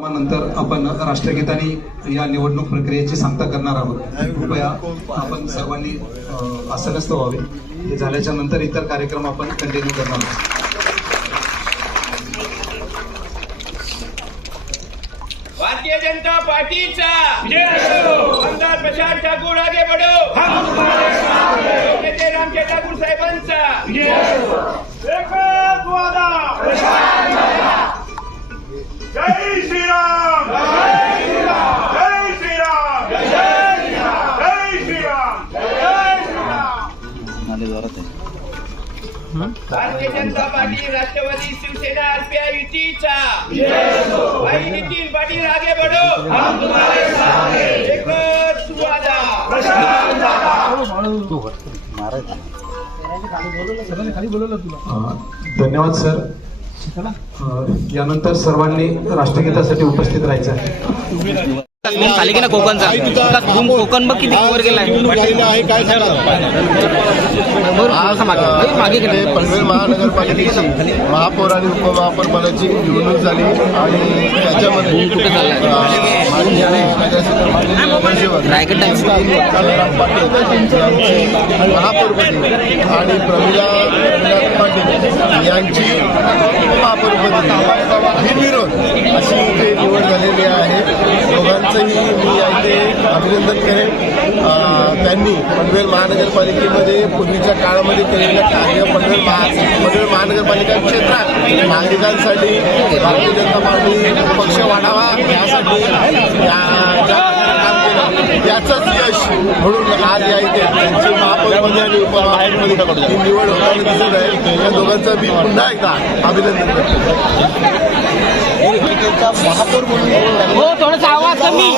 नंतर आपण राष्ट्रगीताने या निवडणूक प्रक्रियेची सांगता करणार आहोत. कृपया आपण सर्वांनी आसनस्थ व्हावे. हे झाल्याच्यानंतर इतर कार्यक्रम आपण कंटिन्यू करणार आहोत. भारतीय जनता पार्टीचा आमदार प्रशांत ठाकूर आगे रामचे ठाकूर साहेबांचा. जय श्रीराम! जय श्रीराम! जय श्रीराम! जय श्रीराम जय श्रीराम भारतीय जनता पार्टी राष्ट्रवादी शिवसेना आरपीआय युतीचा भाई नितीन पाटील आगे बढो। एकच वादा अ, धन्यवाद सर। यानंतर सर्वांनी राष्ट्रगीतासाठी उपस्थित राहायचं आहे. बूम खाली की ना कोकणचा. विकास बूम कोकण बघ किती वर आज मागे. गेले. पनवेल महानगरपालिकेची महापौर आणि उपमहापौर पदाची निवडणूक झाली आणि त्याच्यामध्ये कुठे चाललाय? रायगड टाइम्स. महापौरपदी आणि प्रमिला पाटील यांची उपमहापौरपदी. अशी इथे निवड झालेली आहे दोघांचंही मी इथे अभिनंदन करेन. त्यांनी पनवेल महानगरपालिकेमध्ये पूर्वीच्या काळामध्ये केलेलं कार्य पनवेल महा पनवेल महानगरपालिका क्षेत्रात नागरिकांसाठी भारतीय जनता पार्टी पक्ष वाढावा यासाठी या- यश म्हणून आज या इथे त्यांची ही निवड होताना दिसत आहे या दोघांचं मी पुन्हा एकदा अभिनंदन करतो. हो थोडासा आवाज कमी.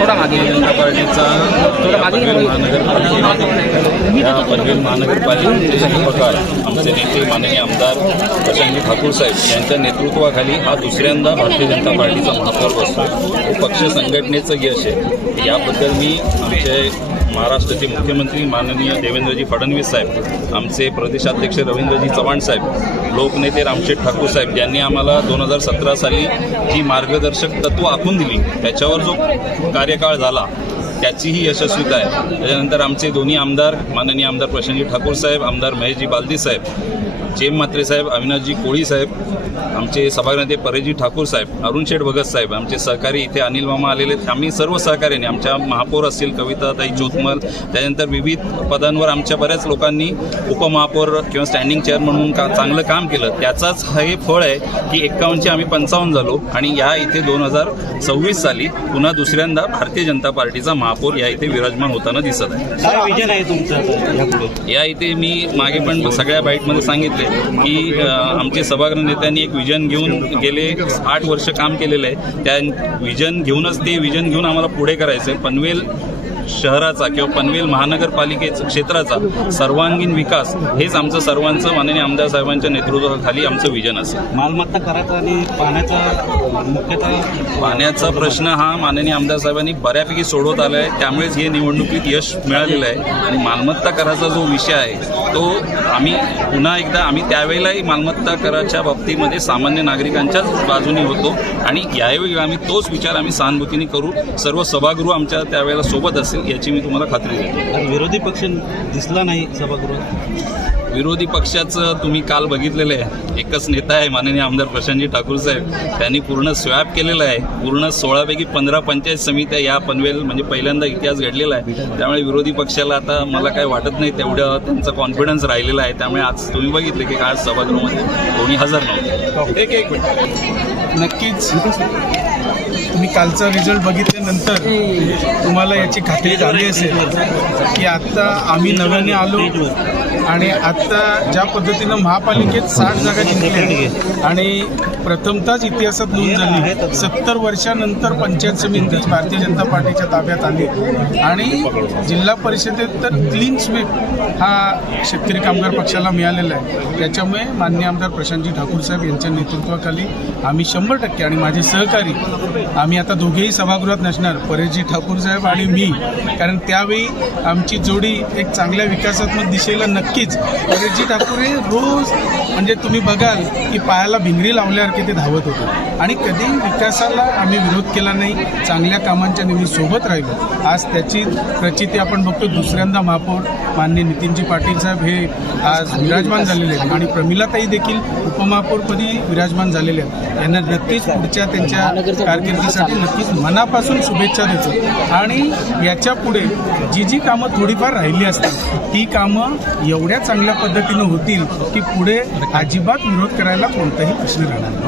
थोडा मागे. महानगरपालिका पनवेल महानगरपालिकेचे उपकार आमचे नेते माननीय आमदार ठाकूर साहेब यांच्या नेतृत्वाखाली हा दुसऱ्यांदा भारतीय जनता पार्टीचा महापौर बसतो पक्ष संघटनेचं यश आहे. याबद्दल मी आमचे महाराष्ट्राचे मुख्यमंत्री माननीय देवेंद्रजी फडणवीस साहेब आमचे प्रदेशाध्यक्ष रवींद्रजी चव्हाण साहेब लोकनेते रामशेठ ठाकूर साहेब यांनी आम्हाला दोन हजार सतरा साली जी मार्गदर्शक तत्व आखून दिली त्याच्यावर जो कार्यकाळ झाला त्याचीही यशस्वीता आहे. त्याच्यानंतर आमचे दोन्ही आमदार माननीय आमदार प्रशांतजी ठाकूर साहेब आमदार महेशजी बालदी साहेब जेम म्हात्रे साहेब अविनाशजी कोळी साहेब आमचे सभागृह परेजी ठाकूर साहेब अरुण शेठ भगत साहेब आमचे सहकारी इथे अनिल मामा आलेले आहेत. आम्ही सर्व सहकार्याने आमच्या महापौर असतील कविता ताई चोतमल त्यानंतर विविध पदांवर आमच्या बऱ्याच लोकांनी उपमहापौर किंवा स्टँडिंग चेअर म्हणून का चांगलं काम केलं. त्याचाच हे फळ आहे की एक्कावन्नचे आम्ही पंचावन्न झालो आणि या इथे दोन हजार सव्वीस साली पुन्हा दुसऱ्यांदा भारतीय जनता पार्टीचा महापौर या इथे विराजमान होताना दिसत आहे. या इथे मी मागे पण सगळ्या बाईटमध्ये सांगितले. की आमचे सभागृह नेत्यांनी एक विजन घेऊन गेले आठ वर्ष काम केलेलं आहे. त्या विजन घेऊनच ते विजन घेऊन आम्हाला पुढे करायचं आहे पनवेल शहराचा किंवा पनवेल महानगरपालिकेचा क्षेत्राचा सर्वांगीण विकास हेच आमचं सर्वांचं माननीय आमदार साहेबांच्या नेतृत्वाखाली आमचं विजन असेल. मालमत्ता करायचा आणि पाण्याचा मुख्यतः पाण्याचा प्रश्न हा माननीय आमदार साहेबांनी बऱ्यापैकी सोडवत आला आहे त्यामुळेच हे निवडणुकीत यश मिळालेलं आहे. आणि मालमत्ता कराचा जो विषय आहे तो आम्ही पुन्हा एकदा आम्ही त्यावेळेलाही मालमत्ता कराच्या बाबतीमध्ये सामान्य नागरिकांच्याच बाजूने होतो. आणि यावेळी आम्ही तोच विचार आम्ही सहानुभूतीने करू. सर्व सभागृह आमच्या त्यावेळेला सोबत असेल. याची मी तुम्हाला खात्री देतो. विरोधी पक्ष दिसला नाही सभागृहात? विरोधी पक्षाचं तुम्ही काल त्यामुळे आहे. एकच नेता आहे माननीय आमदार प्रशांतजी ठाकूर साहेब. त्यांनी पूर्ण स्वॅप केलेला आहे. पूर्ण सोळापैकी पंधरा पंचायत समित्या या पनवेल म्हणजे पहिल्यांदा इतिहास घडलेला आहे. त्यामुळे विरोधी पक्षाला आता मला काय वाटत नाही तेवढं त्यांचा कॉन्फिडन्स राहिलेला आहे. त्यामुळे आज तुम्ही बघितले की आज सभागृहामध्ये कोणी हजर नव्हते. नक्कीच. तुम्ही कालचा रिझल्ट बघितल्यानंतर तुम्हाला याची खात्री झाली असेल की आत्ता आम्ही नव्याने आलो आणि आत्ता ज्या पद्धतीनं महापालिकेत साठ जागा जिंकल्या आणि प्रथमतःच इतिहासात नोंद झाली. सत्तर वर्षानंतर पंचायत समिती भारतीय जनता पार्टीच्या ताब्यात आली. आणि जिल्हा परिषदेत तर क्लीन स्वीप हा शेतकरी कामगार पक्षाला मिळालेला आहे. त्याच्यामुळे मान्य आमदार प्रशांतजी ठाकूर साहेब यांच्या नेतृत्वाखाली आम्ही शंभर शंभर टक्के आणि माझे सहकारी आम्ही आता दोघेही सभागृहात नसणार परेशजी ठाकूर साहेब आणि मी. कारण त्यावेळी आमची जोडी एक चांगल्या विकासात्मक दिशेला नक्कीच. परेशजी ठाकूर हे रोज म्हणजे तुम्ही बघाल की पायाला भिंगरी लावल्यासारखे ते धावत होते. आणि कधी विकासाला आम्ही विरोध केला नाही चांगल्या कामांच्या नेहमी सोबत राहिलो. आज त्याची प्रचिती आपण बघतो दुसऱ्यांदा महापौर माननीय नितीनजी पाटील साहेब हे आज विराजमान झालेले आहेत. आणि प्रमिलाताई देखील उपमहापौरपदी विराजमान झालेले आहेत. यांना नक्कीच पुढच्या त्यांच्या कारकिर्दीसाठी नक्कीच मनापासून शुभेच्छा देतो. आणि याच्यापुढे जी जी कामं थोडीफार राहिली असतील ती कामं एवढ्या चांगल्या पद्धतीनं होतील की पुढे अजिबात विरोध करायला कोणताही प्रश्न राहणार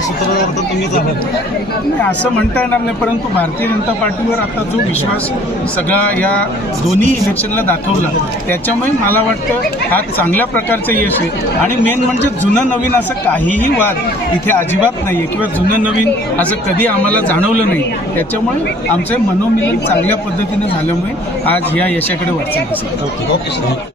सूत्रधार तर तुम्हीच आहात असं म्हणता येणार नाही परंतु भारतीय जनता पार्टीवर आता जो विश्वास सगळा या दोन्ही इलेक्शनला दाखवला त्याच्यामुळे मला वाटतं हा चांगल्या प्रकारचं यश आहे. आणि मेन म्हणजे जुनं नवीन असं काहीही वाद इथे अजिबात नाही आहे किंवा जुनं नवीन असं कधी आम्हाला जाणवलं नाही. त्याच्यामुळे आमचं मनोमिलन चांगल्या पद्धतीने झाल्यामुळे आज या यशाकडे वाटचाल दिसत